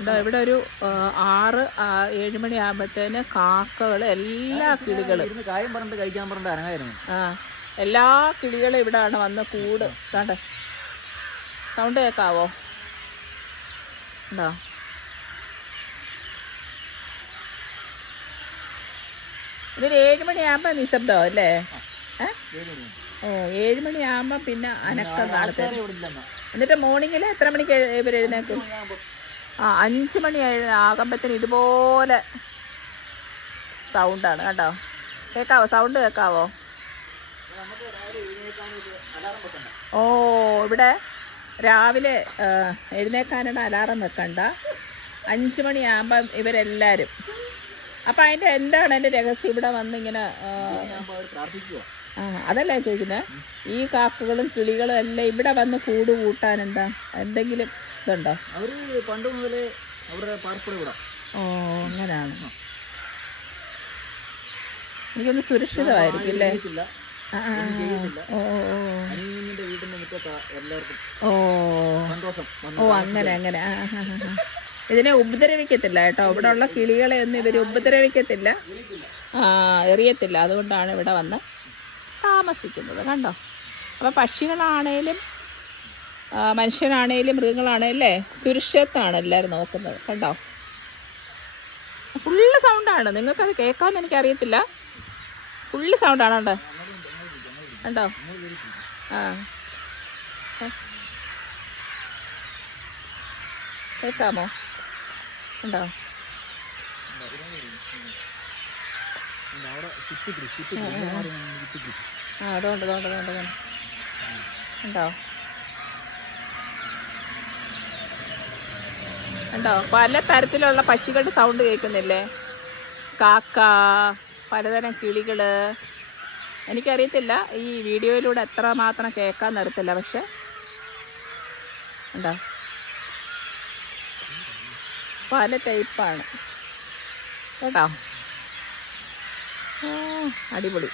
ഇവിടെ ഒരു 6-7 മണിയാകുമ്പോഴത്തേന് കാക്കകൾ എല്ലാ കിളികളും എല്ലാ കിളികളും ഇവിടെയാണ് വന്ന് കൂട് കണ്ടേ. സൗണ്ട് കേൾക്കാവോ? ഉണ്ടോ? ഇതൊരു 7 മണിയാകുമ്പോൾ നിശബ്ദമോ അല്ലേ? 7 മണിയാകുമ്പോൾ പിന്നെ അനക്കം കാണത്തെ. എന്നിട്ട് മോർണിംഗിൽ എത്ര മണിക്ക് ഇവർ എഴുന്നേക്കും? 5 മണി ആകുമ്പോഴത്തേന് ഇതുപോലെ സൗണ്ടാണ് കേട്ടോ. കേൾക്കാവോ? സൗണ്ട് കേൾക്കാവോ? ഇവിടെ രാവിലെ എഴുന്നേക്കാനുള്ള അലാറം വെക്കണ്ട. 5 മണിയാകുമ്പം ഇവരെല്ലാവരും. അപ്പം അതിൻ്റെ എന്താണ് എൻ്റെ രഹസ്യം? ഇവിടെ വന്ന് ഇങ്ങനെ അതല്ല ചോദിക്കുന്നത്. ഈ കാക്കകളും കിളികളും എല്ലാം ഇവിടെ വന്ന് കൂട് കൂട്ടാൻ എന്താ എന്തെങ്കിലും ഇതുണ്ടോ? പണ്ട് മുതലേ അവരുടെ പാർപ്പിടം ഇവിടെ. അങ്ങനെയാണ്. എനിക്കൊന്ന് സുരക്ഷിതമായിരിക്കും അല്ലേ? അങ്ങനെ അങ്ങനെ. ഇതിനെ ഉപദ്രവിക്കത്തില്ല കേട്ടോ. ഇവിടെ ഉള്ള കിളികളെ ഒന്നും ഇവർ ഉപദ്രവിക്കത്തില്ല, എറിയത്തില്ല. അതുകൊണ്ടാണ് ഇവിടെ വന്ന് താമസിക്കുന്നത് കണ്ടോ. അപ്പം പക്ഷികളാണേലും മനുഷ്യനാണേലും മൃഗങ്ങളാണേലും അല്ലേ, സുരക്ഷിതത്വമാണ് എല്ലാവരും നോക്കുന്നത് കണ്ടോ. ഫുള്ള് സൗണ്ടാണ്. നിങ്ങൾക്കത് കേൾക്കാമെന്ന് എനിക്കറിയത്തില്ല. ഫുള്ള് സൗണ്ടാണ് കണ്ടോ കണ്ടോ. കേൾക്കാമോ? ഉണ്ടോ? അതുകൊണ്ട് ഉണ്ടോ ഉണ്ടോ? പല തരത്തിലുള്ള പക്ഷികളുടെ സൗണ്ട് കേൾക്കുന്നില്ലേ? കാക്ക, പലതരം കിളികള്. എനിക്കറിയത്തില്ല ഈ വീഡിയോയിലൂടെ എത്ര മാത്രം കേൾക്കാൻ നിർത്തില്ല. പക്ഷെ ഉണ്ടോ, പല ടൈപ്പാണ് കേട്ടോ. അടിപൊളി.